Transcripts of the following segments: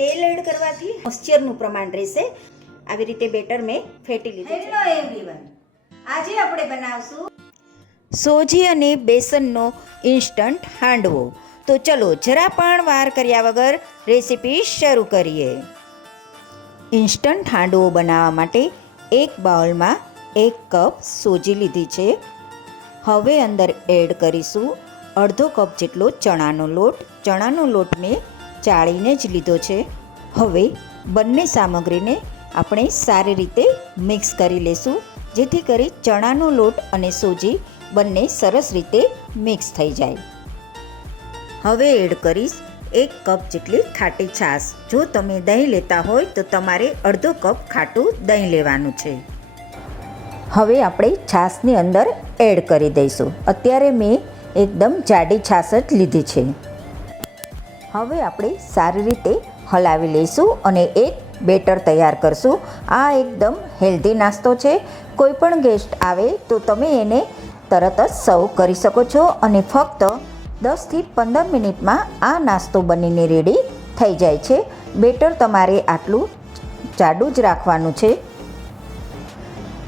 તેલ એડ કરવાથી મોઇશ્ચરનું પ્રમાણ રહેશે. આવી રીતે બેટર મેં ફેટી લીધું હેલો એવરીવન આજે આપણે બનાવશું સોજી અને બેસનનો ઇન્સ્ટન્ટ હાંડવો. તો ચલો જરા પણ વાર કર્યા વગર રેસીપી શરૂ કરીએ. ઇન્સ્ટન્ટ હાંડવો બનાવવા માટે એક બાઉલમાં એક કપ સોજી લીધી છે. હવે અંદર એડ કરીશું અડધો કપ જેટલો ચણાનો લોટ. ચણાનો લોટ મેં ચાળીને જ લીધો છે. હવે બંને સામગ્રીને આપણે સારી રીતે મિક્સ કરી લેશું, જેથી કરી ચણાનો લોટ અને સોજી બંને સરસ રીતે મિક્સ થઈ જાય. હવે એડ કરીશ એક કપ જેટલી ખાટી છાશ. જો તમે દહીં લેતા હોય તો તમારે અડધો કપ ખાટું દહીં લેવાનું છે. હવે આપણે છાશની અંદર એડ કરી દઈશું. અત્યારે મેં એકદમ જાડી છાશ જ લીધી છે. હવે આપણે સારી રીતે હલાવી લઈશું અને એક બેટર તૈયાર કરશું. આ એકદમ હેલ્ધી નાસ્તો છે. કોઈ પણ ગેસ્ટ આવે તો તમે એને તરત જ સર્વ કરી શકો છો અને ફક્ત દસથી પંદર મિનિટમાં આ નાસ્તો બનીને રેડી થઈ જાય છે. બેટર તમારે આટલું જાડું જ રાખવાનું છે.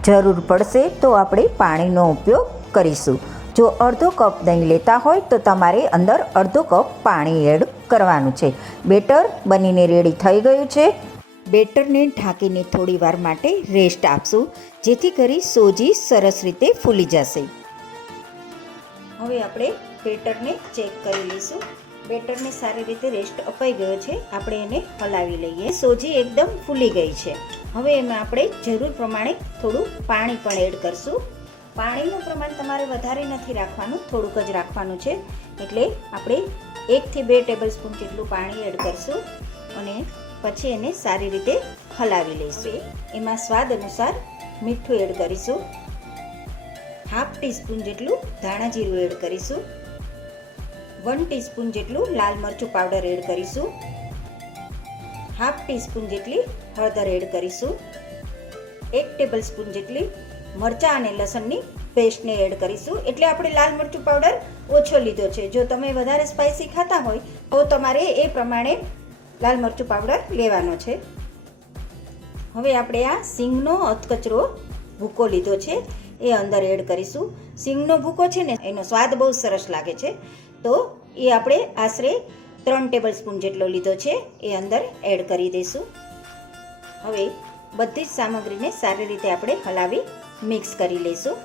જરૂર પડશે તો આપણે પાણીનો ઉપયોગ કરીશું. જો અડધો કપ દહીં લેતા હોય તો તમારે અંદર અડધો કપ પાણી એડ કરવાનું છે. બેટર બનીને રેડી થઈ ગયું છે. બેટરને ઢાંકીને થોડી વાર માટે રેસ્ટ આપશું, જેથી કરી સોજી સરસ રીતે ફૂલી જશે. હવે આપણે બેટરને ચેક કરી લઈશું. બેટરને સારી રીતે રેસ્ટ અપાઈ ગયો છે. આપણે એને હલાવી લઈએ. સોજી એકદમ ફૂલી ગઈ છે. હવે એમાં આપણે જરૂર પ્રમાણે થોડું પાણી પણ એડ કરશું. પાણીનું પ્રમાણ તમારે વધારે નથી રાખવાનું થોડુંક જ રાખવાનું છે. એટલે આપણે એકથી બે ટેબલ સ્પૂન જેટલું પાણી એડ કરશું અને પછી એને સારી રીતે હલાવી લઈશું. એમાં સ્વાદ અનુસાર મીઠું એડ કરીશું. હાફ ટીસ્પૂન જેટલું ધાણા જીરું એડ કરીશું. વન ટીસ્પૂન જેટલું લાલ મરચું પાવડર એડ કરીશું. હાફ ટીસ્પૂન જેટલી હળદર એડ કરીશું. એક ટેબલ સ્પૂન જેટલી મરચાં અને લસણની પેસ્ટને એડ કરીશું. એટલે આપણે લાલ મરચું પાવડર ઓછો લીધો છે. જો તમે વધારે સ્પાઇસી ખાતા હોય, તો તમારે એ પ્રમાણે લાલ મરચું પાવડર લેવાનો છે. હવે આપણે આ સિંગનો અધકચરો ભૂકો લીધો છે. એ અંદર એડ કરીશું. સિંગનો ભૂકો છે ને, એનો સ્વાદ બહુ સરસ લાગે છે. તો એ આપણે આશરે ત્રણ ટેબલ સ્પૂન જેટલો લીધો છે. એ અંદર એડ કરી દઈશું. હવે બધી જ સામગ્રીને સારી રીતે આપણે હલાવી મિક્સ કરી લઈશું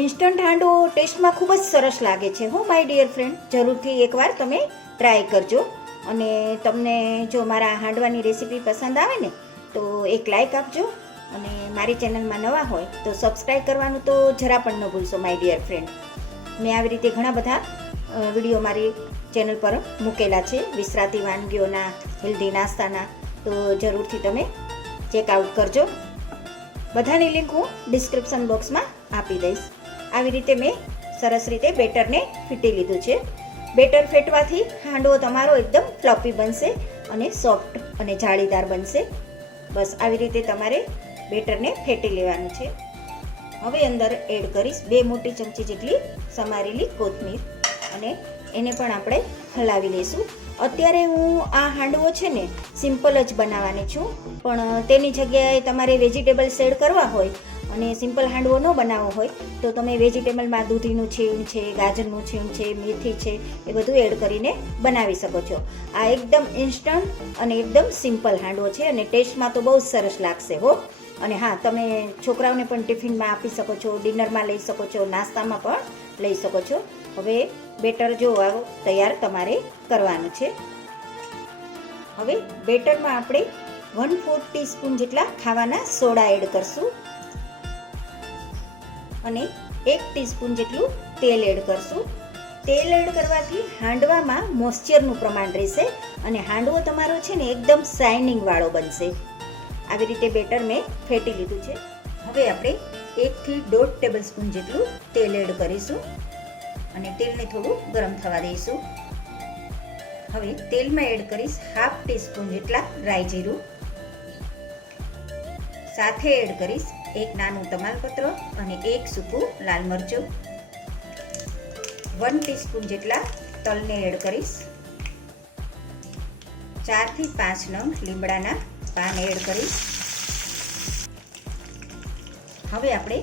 ઇન્સ્ટન્ટ હાંડવો ટેસ્ટમાં ખૂબ જ સરસ લાગે છે હો માય ડિયર ફ્રેન્ડ જરૂરથી એકવાર તમે ટ્રાય કરજો. અને તમને જો મારા હાંડવાની રેસીપી પસંદ આવે ને, તો એક લાઈક આપજો. અને મારી ચેનલમાં નવા હોય, તો સબસ્ક્રાઈબ કરવાનું તો જરા પણ ન ભૂલશો માય ડિયર ફ્રેન્ડ મેં આવી રીતે ઘણા બધા વીડિયો મારી ચેનલ પર મૂકેલા છે, વિસરાતી વાનગીઓના હેલ્ધી નાસ્તાના. તો જરૂરથી તમે ચેકઆઉટ કરજો. બધાની લિંક હું ડિસ્ક્રિપ્શન બોક્સમાં આપી દઈશ. આવી રીતે મેં સરસ રીતે બેટરને ફીટી લીધું છે. બેટર ફેટવાથી હાંડવો તમારો એકદમ ફ્લોપી બનશે અને સોફ્ટ અને જાળીદાર બનશે. બસ આવી રીતે તમારે બેટરને ફેટી લેવાનું છે. હવે અંદર એડ કરીશ બે મોટી ચમચી જેટલી સમારેલી કોથમીર અને એને પણ આપણે હલાવી લઈશું. અત્યારે હું આ હાંડવો છે ને સિમ્પલ જ બનાવવાની છું. પણ તેની જગ્યાએ તમારે વેજીટેબલ્સ એડ કરવા હોય અને સિમ્પલ હાંડવો ન બનાવવો હોય, તો તમે વેજીટેબલમાં દૂધીનું છીણ છે, ગાજરનું છીણ છે, મેથી છે, એ બધું એડ કરીને બનાવી શકો છો. આ એકદમ ઇન્સ્ટન્ટ અને એકદમ સિમ્પલ હાંડવો છે અને ટેસ્ટમાં તો બહુ સરસ લાગશે હો. અને હા, તમે છોકરાઓને પણ ટિફિનમાં આપી શકો છો, ડિનરમાં લઈ શકો છો, નાસ્તામાં પણ લઈ શકો છો. હવે બેટર જો તૈયાર તમારે કરવાનું છે. હવે બેટરમાં આપણે વન ફોર્થ ટીસ્પૂન જેટલા ખાવાના સોડા એડ કરશું. અને એક ટીસ્પૂન જેટલું તેલ એડ કરશું. તેલ એડ કરવાથી હાંડવામાં મોઇશ્ચરનું પ્રમાણ રહેશે અને હાંડવો તમારો છે ને એકદમ શાઇનિંગ વાળો બનશે. આવી રીતે બેટર મેં ફેટી લીધું છે. હવે આપણે એકથી દોઢ ટેબલ સ્પૂન જેટલું તેલ એડ કરીશું. અને તેલને થોડું ગરમ થવા દઈશું. હવે તેલમાં એડ કરીશ હાફ ટીસ્પૂન જેટલા ડ્રાય જીરું. સાથે એડ કરીશ એક નાનું તમાલપત્ર અને એક સૂકું લાલ મરચું. વન ટીસ્પૂન જેટલા તલને એડ કરીશ. ચારથી પાંચ નંગ લીમડાના પાન એડ કરીશ. હવે આપણે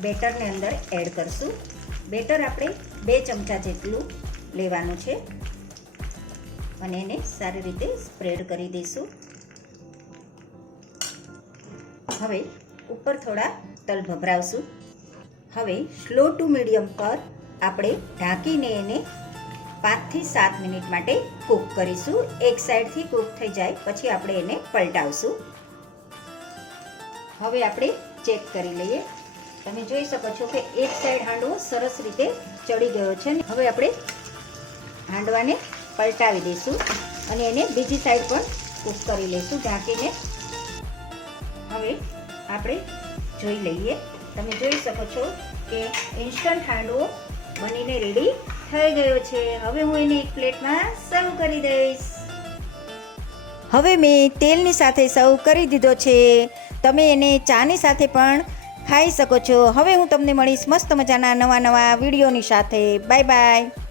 બેટરને અંદર એડ કરશું. બેટર આપણે બે ચમચા જેટલું લેવાનું છે. અને એને સારી રીતે સ્પ્રેડ કરી દઈશું. હવે ઉપર થોડા તલ ભભરાવશું. હવે સ્લો ટુ મીડિયમ પર આપણે ઢાંકીને એને પાંચથી સાત મિનિટ માટે કૂક કરીશું. એક સાઈડથી કૂક થઈ જાય, પછી આપણે એને પલટાવશું. હવે આપણે ચેક કરી લઈએ. તમે જોઈ શકો છો કે એક સાઈડ હાંડવો સરસ રીતે ચડી ગયો છે. ને હવે આપણે હાંડવાને પલટાવી દઈશું અને એને બીજી સાઈડ પણ કૂક કરી લઈશું, ઢાંકીને. હવે આપણે જોઈ લઈએ. તમે જોઈ શકો છો કે ઇન્સ્ટન્ટ હાંડવો બનીને રેડી થઈ ગયો છે. હવે હું એને એક પ્લેટમાં સર્વ કરી દઈશ. હવે મેં તેલની સાથે સર્વ કરી દીધો છે. તમે એને ચાની સાથે પણ ખાઈ શકો છો. હવે હું તમને મળીશ મસ્ત મજાના નવા નવા વિડીયોની સાથે. Bye bye.